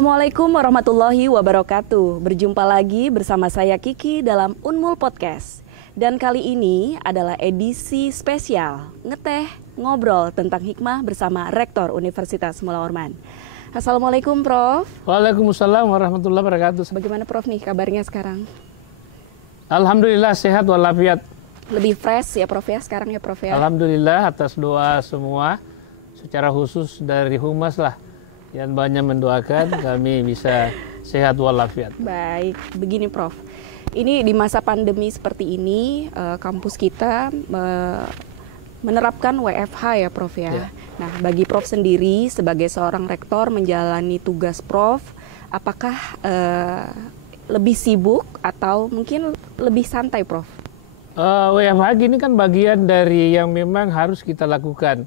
Assalamualaikum warahmatullahi wabarakatuh. Berjumpa lagi bersama saya Kiki dalam Unmul Podcast. Dan kali ini adalah edisi spesial Ngeteh Ngobrol tentang hikmah bersama Rektor Universitas Mula Warman. Assalamualaikum Prof. Waalaikumsalam warahmatullahi wabarakatuh. Bagaimana Prof nih kabarnya sekarang? Alhamdulillah sehat walafiat. Lebih fresh ya Prof ya sekarang ya Prof ya? Alhamdulillah atas doa semua, secara khusus dari Humas lah yang banyak mendoakan kami bisa sehat walafiat. Baik, begini Prof. Ini di masa pandemi seperti ini, kampus kita menerapkan WFH ya Prof ya. Nah, bagi Prof sendiri sebagai seorang rektor menjalani tugas Prof, apakah lebih sibuk atau mungkin lebih santai Prof? WFH ini kan bagian dari yang memang harus kita lakukan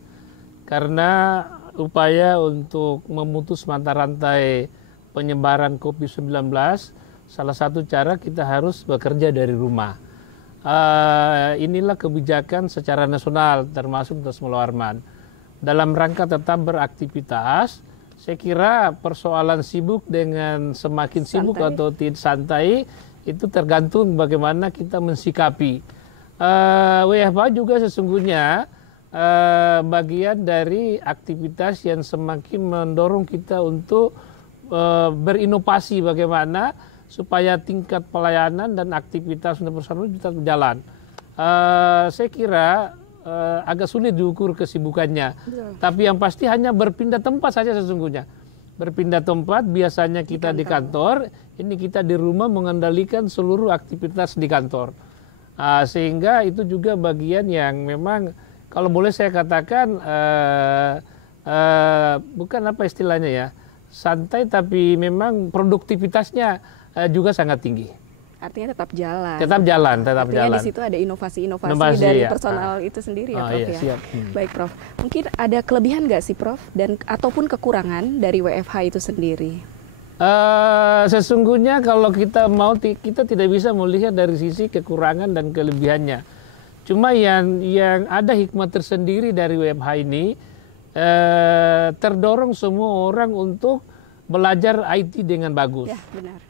karena upaya untuk memutus mata rantai penyebaran COVID-19, salah satu cara kita harus bekerja dari rumah. Inilah kebijakan secara nasional termasuk Universitas Mula Warman. Dalam rangka tetap beraktivitas, saya kira persoalan sibuk dengan semakin sibuk atau tidak santai itu tergantung bagaimana kita mensikapi. WFH juga sesungguhnya bagian dari aktivitas yang semakin mendorong kita untuk berinovasi bagaimana supaya tingkat pelayanan dan aktivitas untuk personal tetap berjalan. Saya kira agak sulit diukur kesibukannya, tapi yang pasti hanya berpindah tempat saja sesungguhnya. Berpindah tempat biasanya kita di kantor, ini kita di rumah mengendalikan seluruh aktivitas di kantor. Sehingga itu juga bagian yang memang kalau boleh saya katakan bukan apa istilahnya ya, santai tapi memang produktivitasnya juga sangat tinggi. Artinya tetap jalan. Tetap jalan. Artinya di situ ada inovasi-inovasi dari personal itu sendiri ya Prof ya. Siap. Baik Prof. Mungkin ada kelebihan nggak sih Prof dan ataupun kekurangan dari WFH itu sendiri? Sesungguhnya kalau kita mau kita tidak bisa melihat dari sisi kekurangan dan kelebihannya. Cuma yang ada hikmah tersendiri dari WFH ini, terdorong semua orang untuk belajar IT dengan bagus. Ya, benar.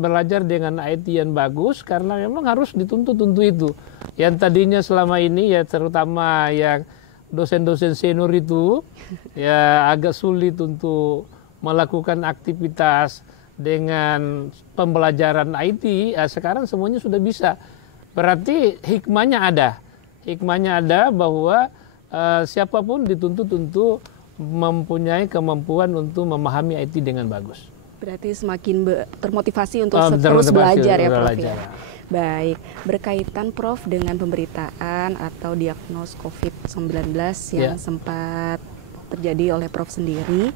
Belajar dengan IT yang bagus karena memang harus dituntut untuk itu. Yang tadinya selama ini ya terutama yang dosen-dosen senior itu ya agak sulit untuk melakukan aktivitas dengan pembelajaran IT, sekarang semuanya sudah bisa. Berarti hikmahnya ada bahwa siapapun dituntut untuk mempunyai kemampuan untuk memahami IT dengan bagus. Berarti semakin termotivasi untuk terus belajar ya Prof ya. Baik, berkaitan Prof dengan pemberitaan atau diagnos COVID-19 yang sempat terjadi oleh Prof sendiri,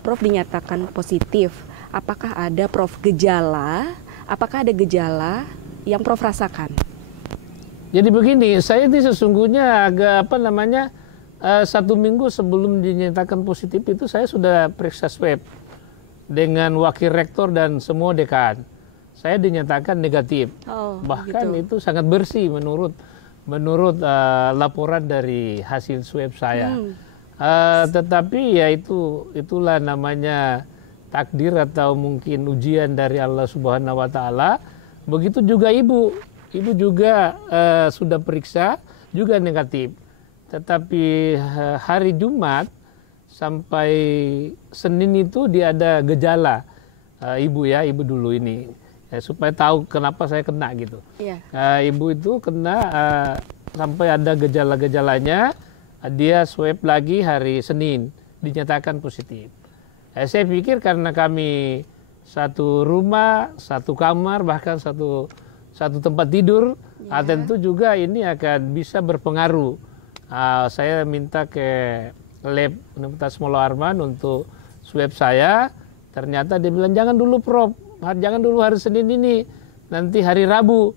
Prof dinyatakan positif. Apakah ada Prof gejala? Apakah ada gejala yang Prof rasakan? Jadi begini, saya ini sesungguhnya agak satu minggu sebelum dinyatakan positif itu saya sudah periksa swab dengan wakil rektor dan semua dekan. Saya dinyatakan negatif. Bahkan itu sangat bersih menurut laporan dari hasil swab saya. Tetapi ya itulah namanya takdir atau mungkin ujian dari Allah Subhanahu wa taala. Begitu juga ibu juga sudah periksa juga negatif. Tetapi hari Jumat sampai Senin itu dia ada gejala ibu dulu ini supaya tahu kenapa saya kena gitu. Ibu itu kena sampai ada gejala-gejalanya, dia swab lagi hari Senin dinyatakan positif. Saya pikir karena kami satu rumah, satu kamar, bahkan satu tempat tidur, tentu juga ini akan bisa berpengaruh. Saya minta ke lab Universitas Mula Warman untuk swab saya, ternyata dia bilang jangan dulu Prof, jangan dulu hari Senin ini, nanti hari Rabu,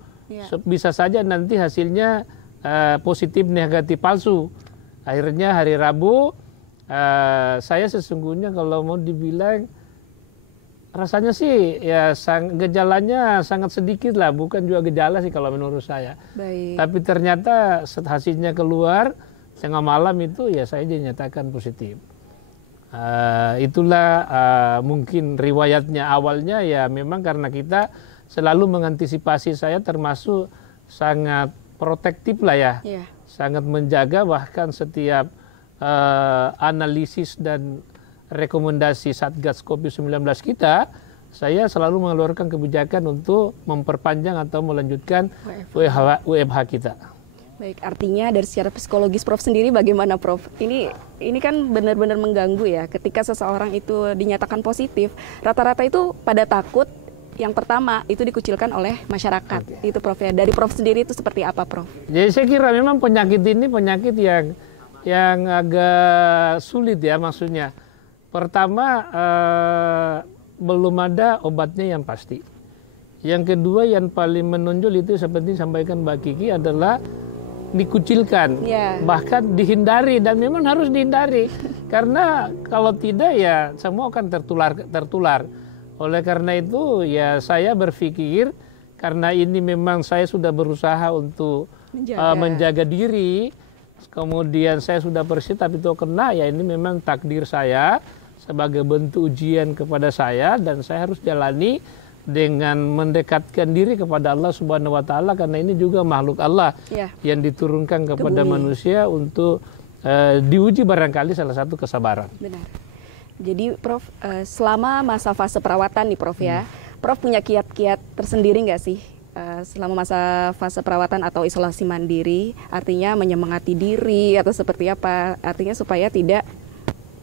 bisa saja nanti hasilnya positif negatif palsu. Akhirnya hari Rabu, saya sesungguhnya kalau mau dibilang rasanya sih ya gejalanya sangat sedikit lah, bukan juga gejala sih kalau menurut saya. Tapi ternyata hasilnya keluar tengah malam itu ya saya dinyatakan positif. Itulah mungkin riwayatnya awalnya ya memang karena kita selalu mengantisipasi, saya termasuk sangat protektif lah ya, sangat menjaga bahkan setiap analisis dan rekomendasi Satgas COVID-19 kita, saya selalu mengeluarkan kebijakan untuk memperpanjang atau melanjutkan WFH kita. Baik, artinya dari secara psikologis Prof sendiri bagaimana Prof? Ini kan benar-benar mengganggu ya ketika seseorang itu dinyatakan positif. Rata-rata itu pada takut, yang pertama itu dikucilkan oleh masyarakat. Itu Prof ya. Dari Prof sendiri itu seperti apa Prof? Jadi saya kira memang penyakit ini penyakit yang agak sulit ya maksudnya. Pertama belum ada obatnya yang pasti. Yang kedua yang paling menonjol itu seperti disampaikan Mbak Kiki adalah dikucilkan, bahkan dihindari, dan memang harus dihindari karena kalau tidak ya semua akan tertular. Oleh karena itu ya saya berpikir karena ini memang saya sudah berusaha untuk menjaga diri, kemudian saya sudah bersih tapi itu kena, ya ini memang takdir saya sebagai bentuk ujian kepada saya dan saya harus jalani dengan mendekatkan diri kepada Allah Subhanahu wa taala karena ini juga makhluk Allah yang diturunkan kepada manusia untuk diuji barangkali salah satu kesabaran. Benar. Jadi Prof, selama masa fase perawatan nih Prof ya, Prof punya kiat-kiat tersendiri nggak sih selama masa fase perawatan atau isolasi mandiri, artinya menyemangati diri atau seperti apa, artinya supaya tidak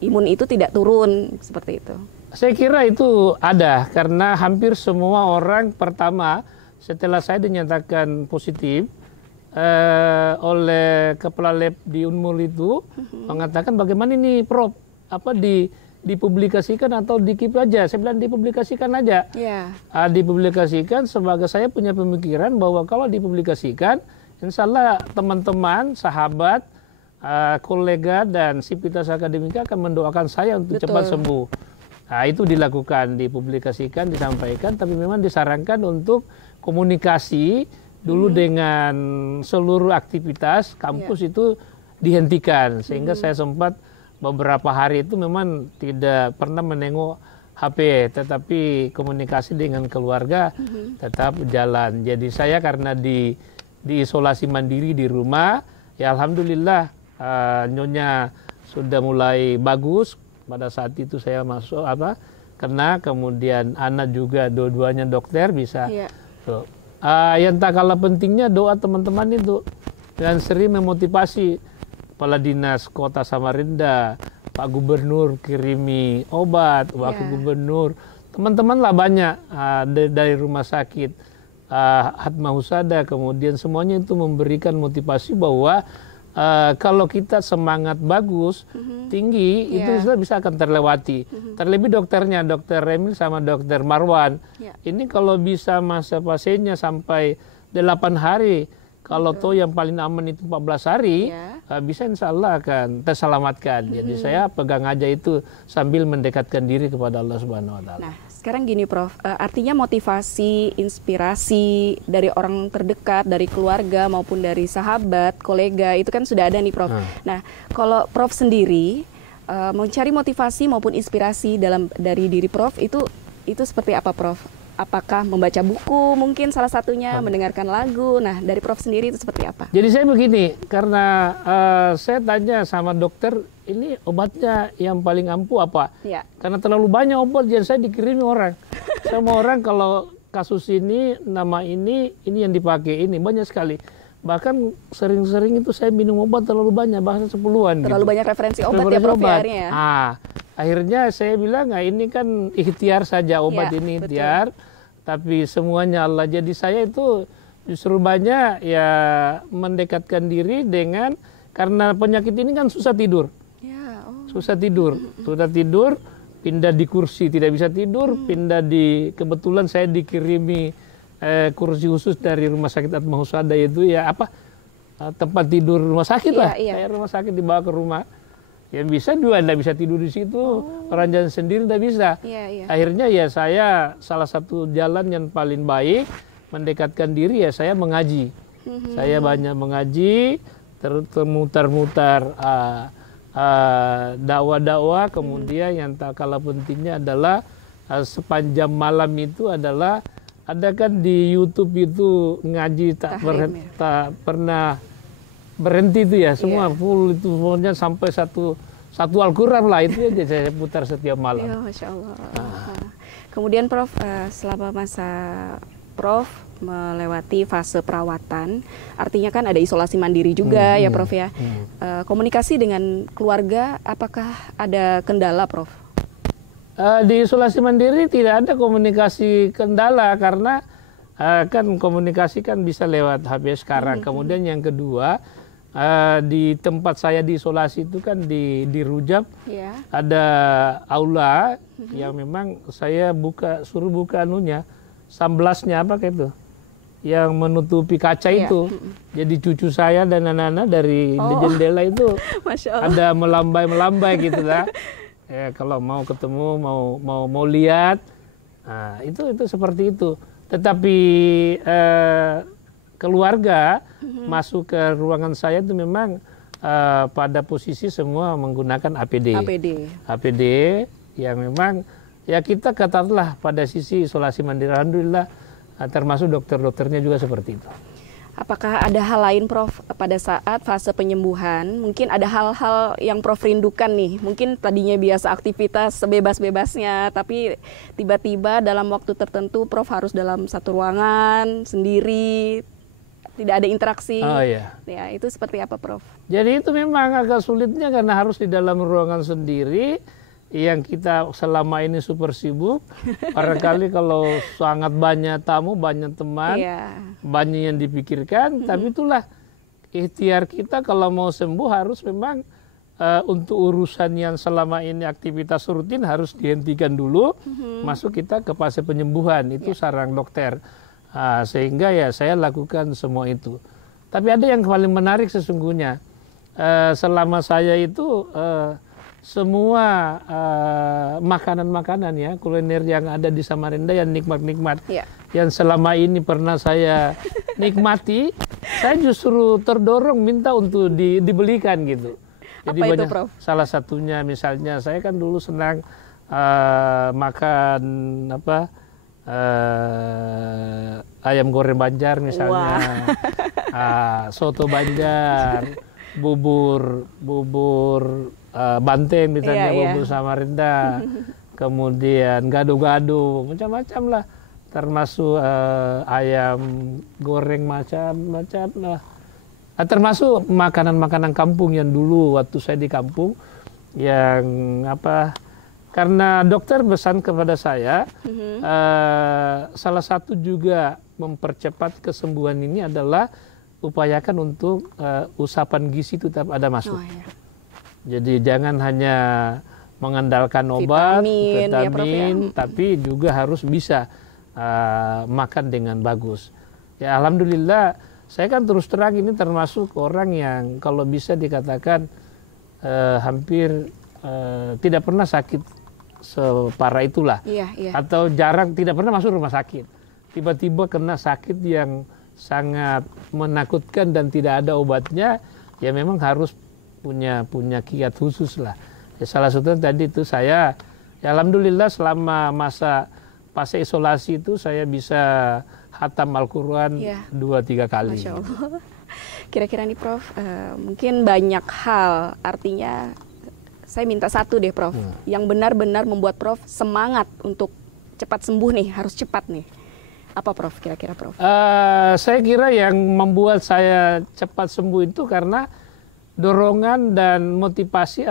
imun itu tidak turun seperti itu? Saya kira itu ada karena hampir semua orang pertama setelah saya dinyatakan positif oleh kepala lab di Unmul itu mengatakan bagaimana ini Prof, apa dipublikasikan atau dikip aja? Saya bilang dipublikasikan aja. Dipublikasikan sebagai saya punya pemikiran bahwa kalau dipublikasikan insya Allah teman-teman, sahabat, kolega dan sivitas akademika akan mendoakan saya untuk cepat sembuh. Nah, itu dilakukan, dipublikasikan, disampaikan, tapi memang disarankan untuk komunikasi dulu dengan seluruh aktivitas kampus itu dihentikan. Sehingga saya sempat beberapa hari itu memang tidak pernah menengok HP, tetapi komunikasi dengan keluarga tetap jalan. Jadi saya karena diisolasi mandiri di rumah, ya alhamdulillah nyonya sudah mulai bagus. Pada saat itu saya masuk kena, kemudian anak juga dua-duanya dokter bisa. Yang tak kalah pentingnya doa teman-teman itu dan sering memotivasi Kepala Dinas Kota Samarinda, Pak Gubernur kirimi obat, Wakil Gubernur, teman-teman lah banyak dari rumah sakit Hatma Husada, kemudian semuanya itu memberikan motivasi bahwa kalau kita semangat bagus, tinggi, itu bisa akan terlewati. Terlebih dokternya, Dokter Remil sama Dokter Marwan. Ini kalau bisa masa pasiennya sampai 8 hari, kalau toh yang paling aman itu 14 hari, bisa insya Allah akan terselamatkan. Jadi saya pegang aja itu sambil mendekatkan diri kepada Allah Subhanahu wa taala. Nah, sekarang gini Prof, artinya motivasi, inspirasi dari orang terdekat, dari keluarga maupun dari sahabat, kolega, itu kan sudah ada nih Prof. Nah, kalau Prof sendiri mencari motivasi maupun inspirasi dari diri Prof itu seperti apa Prof? Apakah membaca buku mungkin salah satunya, mendengarkan lagu? Nah, dari Prof sendiri itu seperti apa? Jadi saya begini, karena saya tanya sama dokter, ini obatnya yang paling ampuh apa? Karena terlalu banyak obat yang saya dikirimi orang. Semua orang kalau kasus ini, nama ini yang dipakai, ini banyak sekali. Bahkan sering-sering itu saya minum obat terlalu banyak, bahkan 10-an. Terlalu banyak referensi obat ya Prof ya? Akhirnya saya bilang, ini kan ikhtiar saja, obat ini ikhtiar. Tapi semuanya Allah. Jadi saya itu justru banyak ya mendekatkan diri dengan, karena penyakit ini kan susah tidur. Susah tidur, pindah di kursi tidak bisa tidur, pindah kebetulan saya dikirimi kursi khusus dari Rumah Sakit Hatma Husada itu tempat tidur rumah sakit lah. Saya rumah sakit dibawa ke rumah. Yang bisa juga tidak bisa tidur di situ, orang jalan sendiri tidak bisa. Akhirnya ya saya salah satu jalan yang paling baik mendekatkan diri ya saya mengaji. Saya banyak mengaji, termutar-mutar dakwah-dakwah, kemudian yang tak kalah pentingnya adalah sepanjang malam itu adalah ada kan di YouTube itu ngaji tak pernah berhenti itu ya, semua full itu pokoknya sampai satu Al-Quran lah, itu aja saya putar setiap malam. Ya, Masya Allah. Kemudian Prof, selama masa Prof melewati fase perawatan, artinya kan ada isolasi mandiri juga ya Prof ya. Komunikasi dengan keluarga, apakah ada kendala Prof? Di isolasi mandiri tidak ada komunikasi kendala karena kan komunikasi kan bisa lewat HP sekarang. Kemudian yang kedua, di tempat saya di isolasi itu kan di Rujab ada aula yang memang saya suruh buka anunya, samblasnya apa kayak itu yang menutupi kaca itu. Jadi cucu saya dan anak-anak dari jendela itu ada melambai gitu lah. Ya, kalau mau ketemu, mau lihat, nah, itu seperti itu. Tetapi keluarga masuk ke ruangan saya itu memang pada posisi semua menggunakan APD yang memang ya kita katakanlah pada sisi isolasi mandiri, alhamdulillah termasuk dokter-dokternya juga seperti itu. Apakah ada hal lain Prof pada saat fase penyembuhan? Mungkin ada hal-hal yang Prof rindukan nih. Mungkin tadinya biasa aktivitas sebebas-bebasnya, tapi tiba-tiba dalam waktu tertentu Prof harus dalam satu ruangan sendiri, tidak ada interaksi. Ya, itu seperti apa Prof? Jadi itu memang agak sulitnya karena harus di dalam ruangan sendiri. Yang kita selama ini super sibuk, barangkali kalau sangat banyak tamu, banyak teman, banyak yang dipikirkan, tapi itulah ikhtiar kita kalau mau sembuh harus memang untuk urusan yang selama ini aktivitas rutin harus dihentikan dulu, masuk kita ke fase penyembuhan, itu saran dokter. Sehingga ya saya lakukan semua itu. Tapi ada yang paling menarik sesungguhnya, selama saya itu semua makanan-makanan ya, kuliner yang ada di Samarinda yang nikmat-nikmat, yang selama ini pernah saya nikmati, saya justru terdorong minta untuk dibelikan gitu. Jadi apa banyak, itu, Prof? Salah satunya misalnya saya kan dulu senang makan ayam goreng Banjar misalnya, soto Banjar, bubur Banteng misalnya, bubur Samarinda, kemudian gado-gado, macam-macam lah, termasuk ayam goreng macam-macam lah, termasuk makanan-makanan kampung yang dulu waktu saya di kampung yang karena dokter pesan kepada saya, salah satu juga mempercepat kesembuhan ini adalah upayakan untuk usapan gizi tetap ada masuk. Jadi jangan hanya mengandalkan obat, vitamin, tapi juga harus bisa makan dengan bagus. Ya alhamdulillah, saya kan terus terang ini termasuk orang yang kalau bisa dikatakan hampir tidak pernah sakit separah itulah, atau jarang tidak pernah masuk rumah sakit. Tiba-tiba kena sakit yang sangat menakutkan dan tidak ada obatnya, ya memang harus punya kiat khusus lah. Ya, salah satunya tadi itu saya, ya alhamdulillah selama masa fase isolasi itu saya bisa khatam Al-Quran 2-3 kali. Masya Allah. Kira-kira nih Prof, mungkin banyak hal, artinya saya minta satu deh Prof, yang benar-benar membuat Prof semangat untuk cepat sembuh nih, harus cepat nih. Apa Prof kira-kira Prof? Saya kira yang membuat saya cepat sembuh itu karena dorongan dan motivasi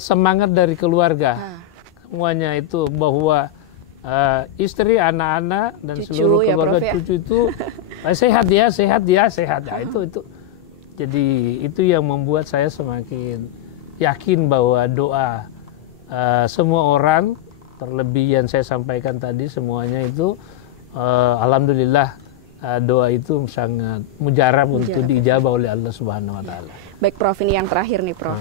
semangat dari keluarga. Semuanya itu bahwa istri, anak-anak dan cucu, seluruh keluarga cucu itu sehat ya. Itu. Jadi itu yang membuat saya semakin yakin bahwa doa semua orang, terlebih yang saya sampaikan tadi semuanya itu alhamdulillah doa itu sangat mujarab untuk diijabah oleh Allah Subhanahu wa taala. Baik Prof, ini yang terakhir nih Prof.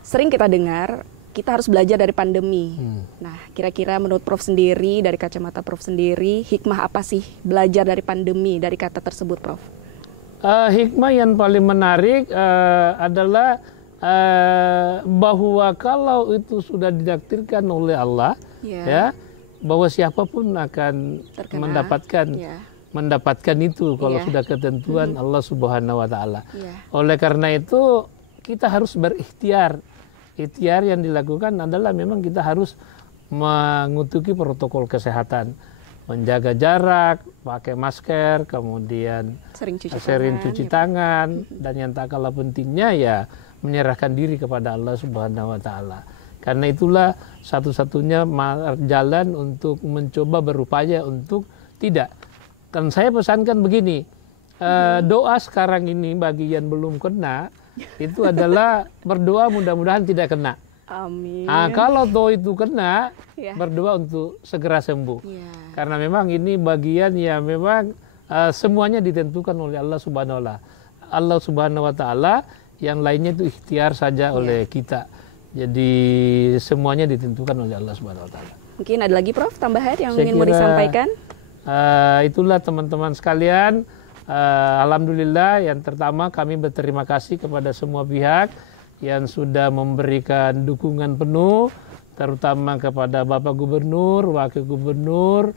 Sering kita dengar kita harus belajar dari pandemi. Nah, kira-kira menurut Prof sendiri, dari kacamata Prof sendiri, hikmah apa sih belajar dari pandemi, dari kata tersebut Prof? Hikmah yang paling menarik adalah bahwa kalau itu sudah ditakdirkan oleh Allah, ya, bahwa siapapun akan mendapatkan itu kalau sudah ketentuan Allah Subhanahu wa taala. Oleh karena itu kita harus berikhtiar. Ikhtiar yang dilakukan adalah memang kita harus mengikuti protokol kesehatan, menjaga jarak, pakai masker, kemudian sering cuci tangan, dan yang tak kalah pentingnya ya menyerahkan diri kepada Allah Subhanahu wa taala. Karena itulah satu-satunya jalan untuk mencoba berupaya untuk tidak. Dan saya pesankan begini, doa sekarang ini bagi yang belum kena, itu adalah berdoa mudah-mudahan tidak kena. Amin. Kalau doa itu kena, berdoa untuk segera sembuh. Karena memang ini bagian yang memang semuanya ditentukan oleh Allah Subhanahu wa taala, yang lainnya itu ikhtiar saja oleh kita. Jadi semuanya ditentukan oleh Allah Subhanahu wa taala. Mungkin ada lagi Prof tambahan yang ingin mau disampaikan? Itulah teman-teman sekalian. Alhamdulillah, yang pertama kami berterima kasih kepada semua pihak yang sudah memberikan dukungan penuh, terutama kepada Bapak Gubernur, Wakil Gubernur,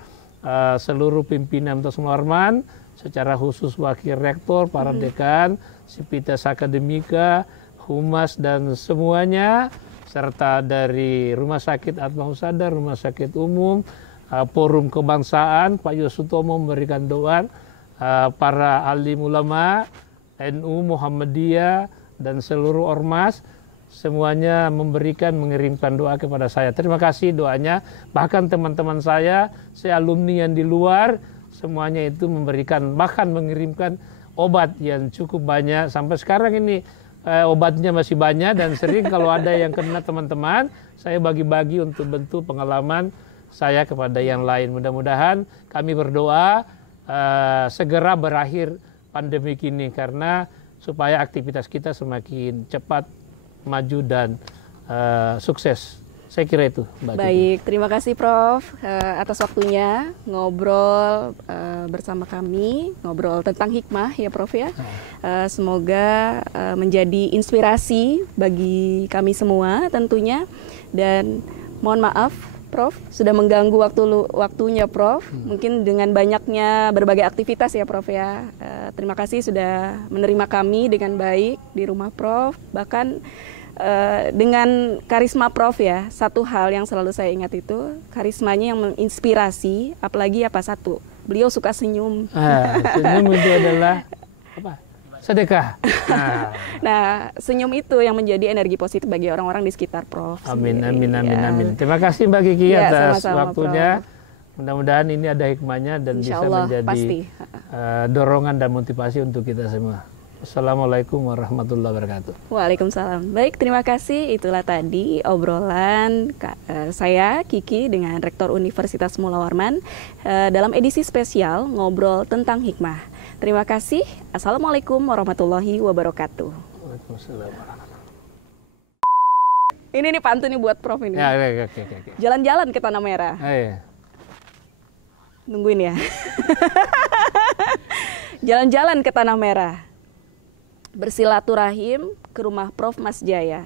seluruh pimpinan Tos Mularman, secara khusus Wakil Rektor, para dekan, Sivitas Akademika, Humas dan semuanya, serta dari Rumah Sakit Atma Husada, Rumah Sakit Umum, Forum Kebangsaan, Pak Yosutomo memberikan doa, para alim ulama, NU, Muhammadiyah, dan seluruh ormas, semuanya mengirimkan doa kepada saya. Terima kasih doanya. Bahkan teman-teman saya alumni yang di luar, semuanya itu bahkan mengirimkan obat yang cukup banyak. Sampai sekarang ini obatnya masih banyak, dan sering kalau ada yang kena teman-teman, saya bagi-bagi untuk bentuk pengalaman saya kepada yang lain. Mudah-mudahan kami berdoa segera berakhir pandemi ini, karena supaya aktivitas kita semakin cepat maju dan sukses. Saya kira itu, Mbak. Baik, terima kasih Prof atas waktunya ngobrol bersama kami, ngobrol tentang hikmah ya Prof ya. Semoga menjadi inspirasi bagi kami semua tentunya, dan mohon maaf Prof sudah mengganggu waktunya Prof. Mungkin dengan banyaknya berbagai aktivitas ya Prof ya. Terima kasih sudah menerima kami dengan baik di rumah Prof. Bahkan dengan karisma Prof ya, satu hal yang selalu saya ingat itu karismanya yang menginspirasi, apalagi satu, beliau suka senyum. Senyum itu adalah apa? Sedekah. Nah, senyum itu yang menjadi energi positif bagi orang-orang di sekitar Prof. Amin. Terima kasih Mbak Kiki atas waktunya. Mudah-mudahan ini ada hikmahnya dan bisa menjadi dorongan dan motivasi untuk kita semua. Assalamualaikum warahmatullahi wabarakatuh. Waalaikumsalam. Baik, terima kasih. Itulah tadi obrolan saya, Kiki, dengan Rektor Universitas Mula Warman dalam edisi spesial Ngobrol Tentang Hikmah. Terima kasih. Assalamualaikum warahmatullahi wabarakatuh. Waalaikumsalam. Ini nih pantun nih buat Prof ini. Oke. Jalan-jalan ke Tanah Merah. Nungguin ya. Jalan-jalan ke Tanah Merah. Bersilaturahim ke rumah Prof Mas Jaya.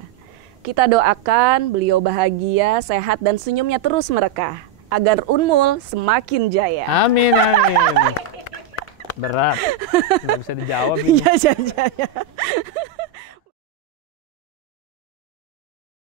Kita doakan beliau bahagia, sehat, dan senyumnya terus merekah, agar Unmul semakin jaya. Amin. Berat, nggak bisa dijawab ini. Iya.